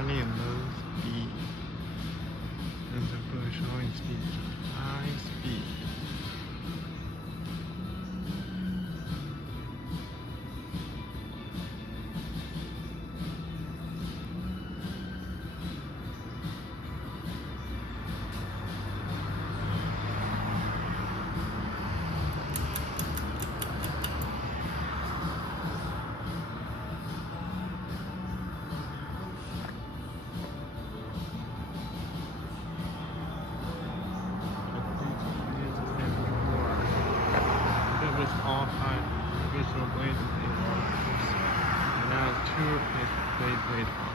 running low speed and the bird showing speed high speed. It was all high, original blade, and now two blade